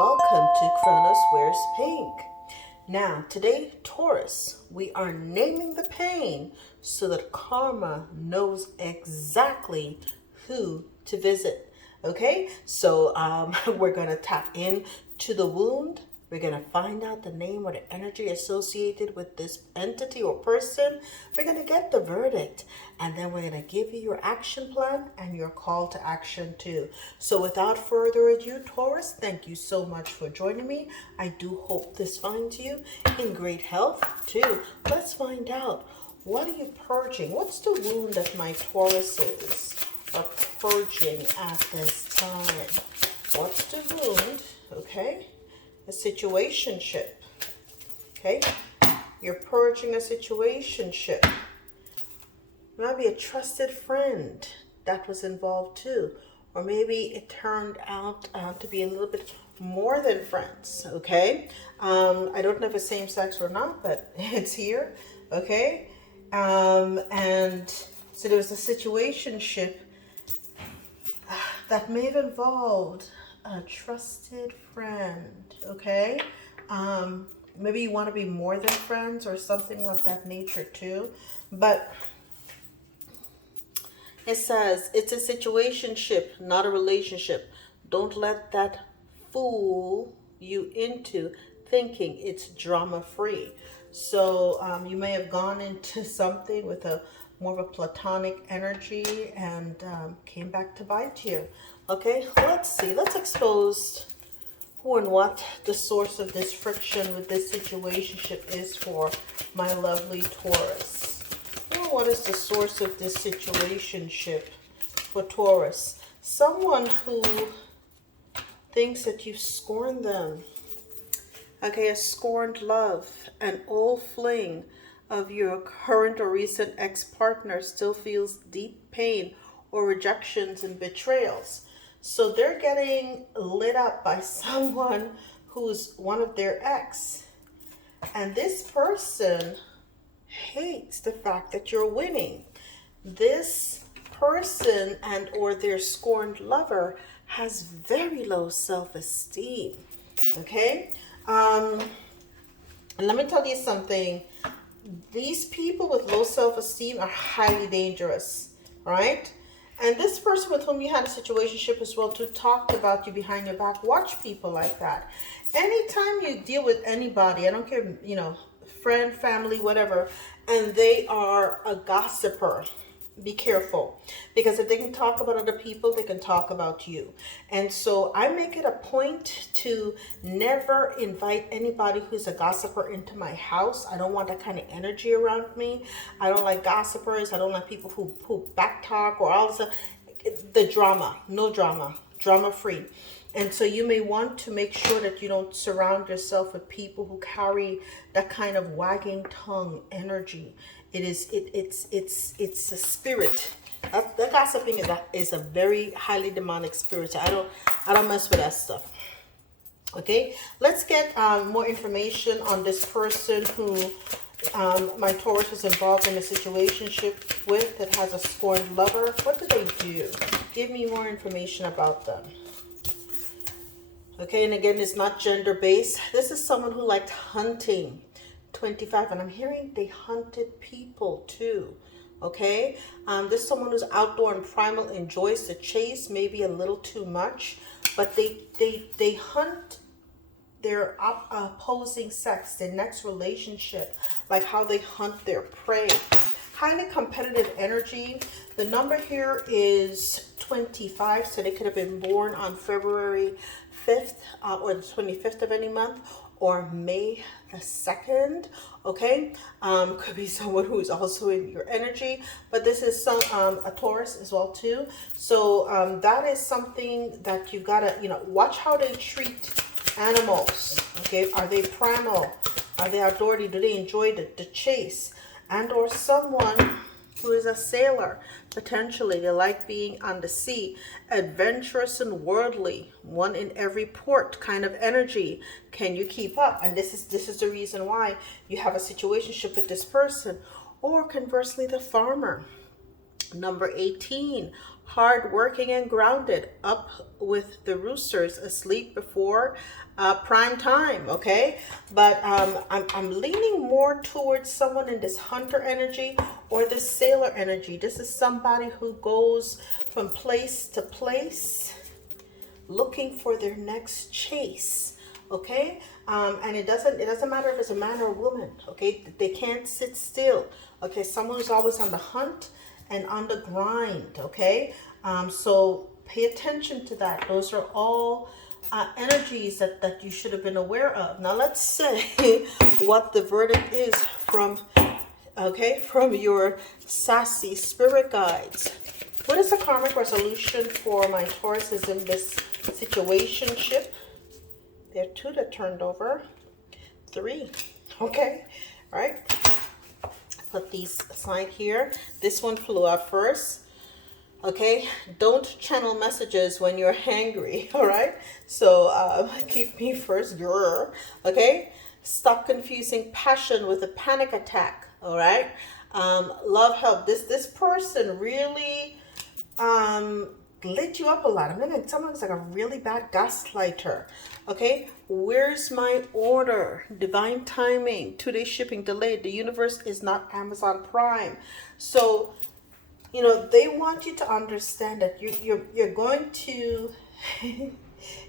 welcome to Kronos Wears Pink. Now, today, Taurus, we are naming the pain so that karma knows exactly who to visit. Okay, so we're going to tap in to the wound. We're going to find out the name or the energy associated with this entity or person. We're going to get the verdict. And then we're going to give you your action plan and your call to action too. So without further ado, Taurus, thank you so much for joining me. I do hope this finds you in great health too. Let's find out, what are you purging? What's the wound that my Tauruses are purging at this time? What's the wound? Okay. A situationship. Okay, you're purging a situationship. Maybe a trusted friend that was involved too, or maybe it turned out to be a little bit more than friends. Okay, I don't know if it's same sex or not, but it's here. Okay, and so there was a situationship that may have involved a trusted friend. Okay, maybe you want to be more than friends or something of that nature too, but it says it's a situationship, not a relationship. Don't let that fool you into thinking it's drama free. So you may have gone into something with a more of a platonic energy and came back to bite you. Okay, let's see. Let's expose who and what the source of this friction with this situationship is for my lovely Taurus. Well, what is the source of this situationship for Taurus? Someone who thinks that you've scorned them. Okay, a scorned love, an old fling of your current or recent ex-partner still feels deep pain or rejections and betrayals. So they're getting lit up by someone who's one of their ex. And this person hates the fact that you're winning. This person and or their scorned lover has very low self-esteem. Okay? And let me tell you something. These people with low self-esteem are highly dangerous. Right? And this person with whom you had a situationship as well too talked about you behind your back. Watch people like that. Anytime you deal with anybody, I don't care, you know, friend, family, whatever, and they are a gossiper, be careful. Because if they can talk about other people, they can talk about you. And so I make it a point to never invite anybody who's a gossiper into my house. I don't want that kind of energy around me. I don't like gossipers. I don't like people who backtalk or all this stuff. The drama, no drama, drama free. And so you may want to make sure that you don't surround yourself with people who carry that kind of wagging tongue energy. It's a spirit. That gossiping is a very highly demonic spirit. So I don't mess with that stuff. Okay, let's get more information on this person who my Taurus is involved in a situationship with that has a scorned lover. What do they do? Give me more information about them. Okay, and again, it's not gender-based. This is someone who liked hunting. 25, and I'm hearing they hunted people too. Okay, this is someone who's outdoor and primal, enjoys the chase, maybe a little too much, but they hunt their opposing sex, their next relationship, like how they hunt their prey. Highly competitive energy. The number here is 25, so they could have been born on February 5th or the 25th of any month, or May the 2nd, okay? Could be someone who is also in your energy, but this is a Taurus as well too. So that is something that you gotta, you know, watch how they treat animals, okay? Are they primal? Are they outdoorsy? Do they enjoy the chase? And or someone who is a sailor, potentially. They like being on the sea, adventurous and worldly, one in every port kind of energy. Can you keep up? And this is the reason why you have a situationship with this person. Or conversely, the farmer. Number 18, hard working and grounded, up with the roosters, asleep before prime time, okay? But I'm leaning more towards someone in this hunter energy or this sailor energy. This is somebody who goes from place to place looking for their next chase, okay? And it doesn't matter if it's a man or a woman, okay? They can't sit still, okay? Someone who's always on the hunt and on the grind, okay? So pay attention to that. Those are all energies that you should have been aware of. Now let's say what the verdict is from, okay, from your sassy spirit guides. What is the karmic resolution for my Tauruses in this situationship? There are 2 that turned over. 3. Okay. All right. Put these aside here. This one flew out first. Okay. Don't channel messages when you're hangry. All right. So keep me first. Grr. Okay. Stop confusing passion with a panic attack. All right. Love help. This person really lit you up a lot. I mean, someone's like a really bad gaslighter. Okay, where's my order? Divine timing. 2-day shipping delayed. The universe is not Amazon Prime. So, you know, they want you to understand that you're going to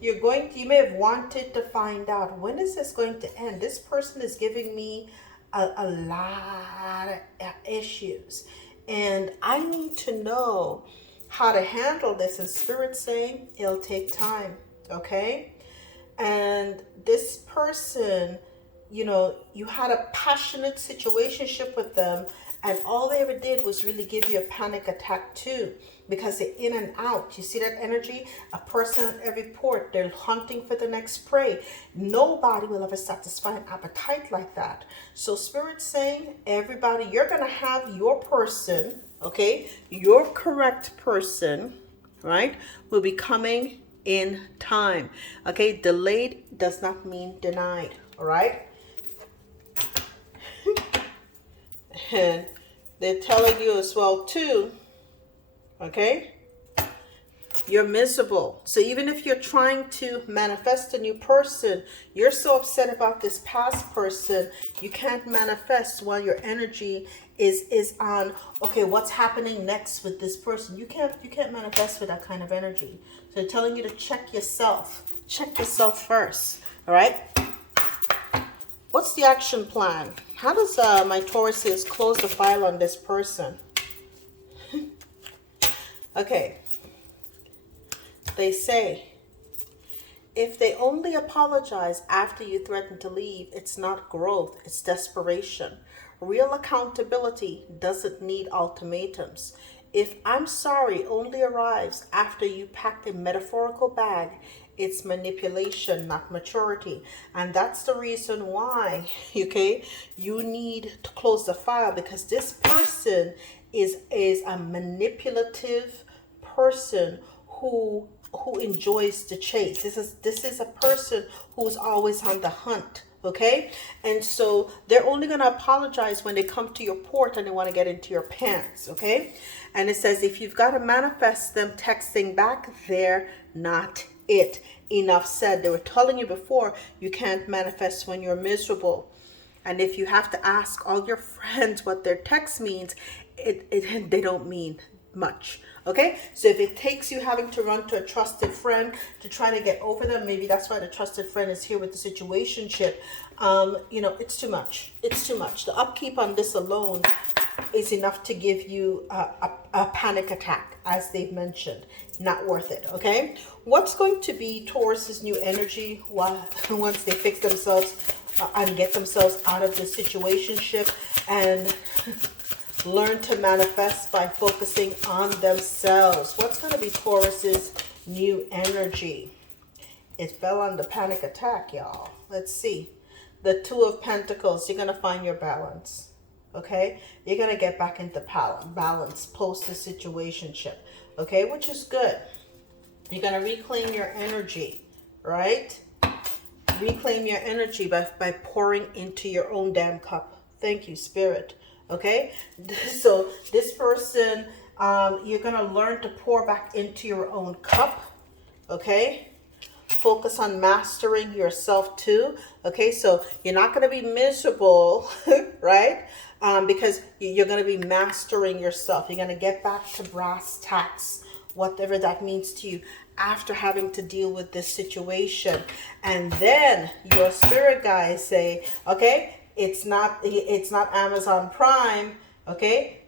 you may have wanted to find out, when is this going to end? This person is giving me a lot of issues, and I need to know how to handle this. And Spirit saying it'll take time, okay? And this person, you know, you had a passionate situationship with them, and all they ever did was really give you a panic attack too, because they're in and out. You see that energy? A person at every port, they're hunting for the next prey. Nobody will ever satisfy an appetite like that. So Spirit's saying, everybody, you're going to have your person, okay? Your correct person, right, will be coming in time. Okay, delayed does not mean denied. All right. And they're telling you as well too, okay, you're miserable. So even if you're trying to manifest a new person, you're so upset about this past person, you can't manifest while your energy is on, okay, what's happening next with this person. You can't manifest with that kind of energy. So they're telling you to check yourself first. All right, what's the action plan? How does my Tauruses close the file on this person? Okay, they say, if they only apologize after you threaten to leave, it's not growth, it's desperation. Real accountability doesn't need ultimatums. If I'm sorry only arrives after you packed a metaphorical bag, it's manipulation, not maturity. And that's the reason why, okay, you need to close the file, because this person is a manipulative person who enjoys the chase. This is a person who's always on the hunt. Okay, and so they're only going to apologize when they come to your port and they want to get into your pants. Okay, and it says, if you've got to manifest them texting back, they're not it. Enough said. They were telling you before, you can't manifest when you're miserable. And if you have to ask all your friends what their text means, they don't mean much. Okay, so if it takes you having to run to a trusted friend to try to get over them, maybe that's why the trusted friend is here with the situationship. You know, it's too much. It's too much. The upkeep on this alone is enough to give you a panic attack, as they've mentioned. Not worth it. Okay, what's going to be Taurus's new energy once they fix themselves and get themselves out of the situationship and learn to manifest by focusing on themselves? What's going to be Taurus's new energy? It fell on the panic attack, y'all. Let's see. The 2 of Pentacles. You're going to find your balance. Okay? You're going to get back into balance post the situationship. Okay? Which is good. You're going to reclaim your energy. Right? Reclaim your energy by pouring into your own damn cup. Thank you, Spirit. Okay, so this person You're going to learn to pour back into your own cup. Okay? Focus on mastering yourself too. Okay, so you're not going to be miserable, right? Because you're going to be mastering yourself. You're going to get back to brass tacks, whatever that means to you, after having to deal with this situation. And then your spirit guides say, okay, it's not Amazon Prime, okay?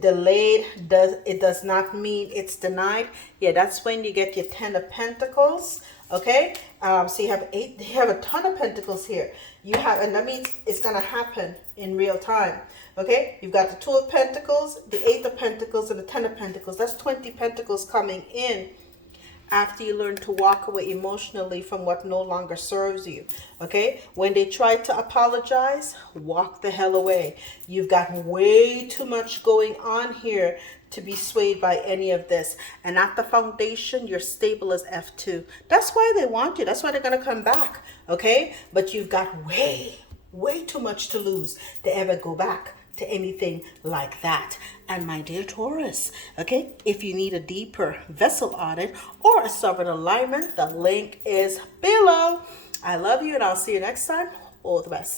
Delayed does not mean it's denied. Yeah, that's when you get your 10 of Pentacles. Okay, so you have a ton of pentacles here. You have, and that means it's gonna happen in real time. Okay, you've got the 2 of Pentacles, the 8 of Pentacles, and the 10 of Pentacles. That's 20 Pentacles coming in after you learn to walk away emotionally from what no longer serves you. Okay, when they try to apologize, walk the hell away. You've got way too much going on here to be swayed by any of this. And at the foundation, you're stable as F2. That's why they want you. That's why they're going to come back. Okay, but you've got way too much to lose to ever go back to anything like that. And my dear Taurus, okay, if you need a deeper vessel audit or a sovereign alignment, the link is below. I love you, and I'll see you next time. All the best.